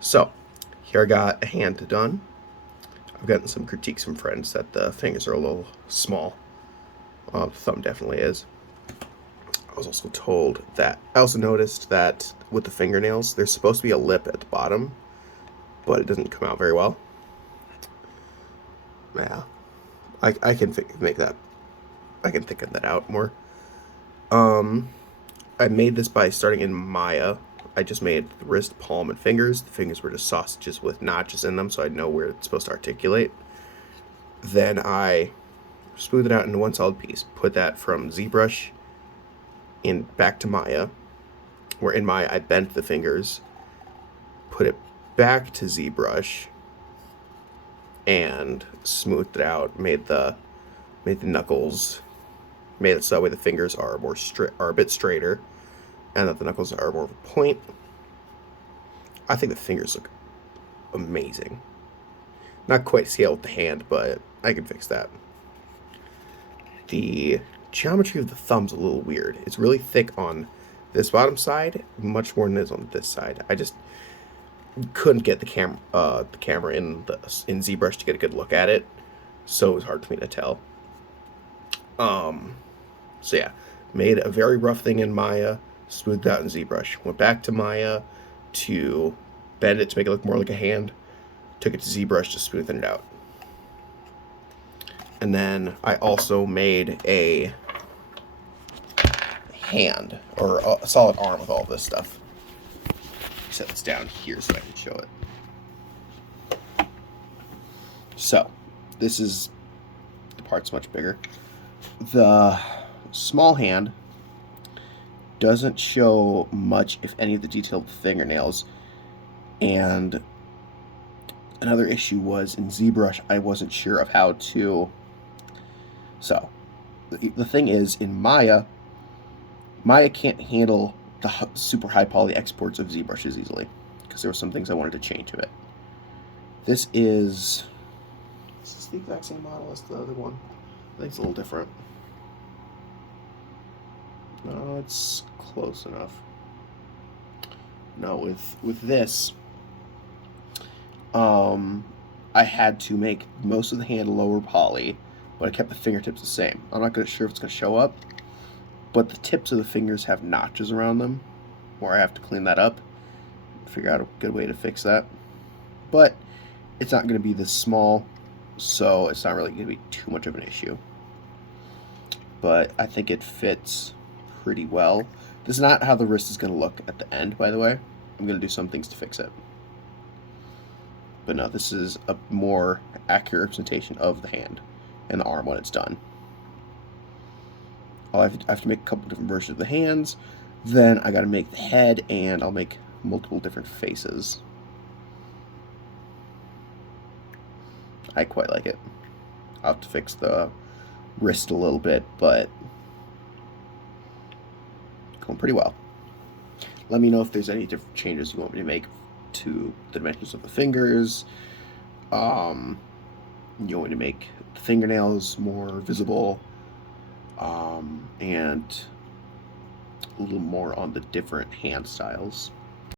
So, here I got a hand done. I've gotten some critiques from friends that the fingers are a little small. The thumb definitely is. I was also told that I also noticed that with the fingernails, there's supposed to be a lip at the bottom, but it doesn't come out very well. Yeah, I can make that. I can thicken that out more. Um, I made this by starting in Maya. I just made the wrist, palm, and fingers. The fingers were just sausages with notches in them, so I know where it's supposed to articulate. Then I smooth it out into one solid piece. Put that from ZBrush in back to Maya, where in Maya I bent the fingers, put it back to ZBrush, and smoothed it out. Made the knuckles, made it so that way the fingers are are a bit straighter, and that the knuckles are more of a point. I think the fingers look amazing. Not quite scale with the hand, but I can fix that. The geometry of the thumb's a little weird. It's really thick on this bottom side, much more than it is on this side. I just couldn't get the camera in ZBrush to get a good look at it, so it was hard for me to tell. Um, so yeah, made a very rough thing in Maya, smoothed out in ZBrush. Went back to Maya to bend it to make it look more like a hand. Took it to ZBrush to smoothen it out. And then I also made a hand or a solid arm with all this stuff. Set this down here so I can show it. So, this is the part's much bigger. The small hand doesn't show much, if any, of the detail of the fingernails. And another issue was in ZBrush, I wasn't sure of how to. So, the thing is, in Maya can't handle the super high poly exports of ZBrushes easily, because there were some things I wanted to change to it. This is the exact same model as the other one. I think it's a little different. No, it's close enough. No, with this, I had to make most of the hand lower poly, but I kept the fingertips the same. I'm not sure if it's going to show up, but the tips of the fingers have notches around them, where I have to clean that up, figure out a good way to fix that. But it's not going to be this small, so it's not really going to be too much of an issue. But I think it fits pretty well. This is not how the wrist is going to look at the end, by the way. I'm going to do some things to fix it. But no, this is a more accurate representation of the hand and the arm when it's done. I have to make a couple different versions of the hands. Then I got to make the head, and I'll make multiple different faces. I quite like it. I'll have to fix the wrist a little bit, but going pretty well. Let me know if there's any different changes you want me to make to the dimensions of the fingers. You want me to make the fingernails more visible, and a little more on the different hand styles.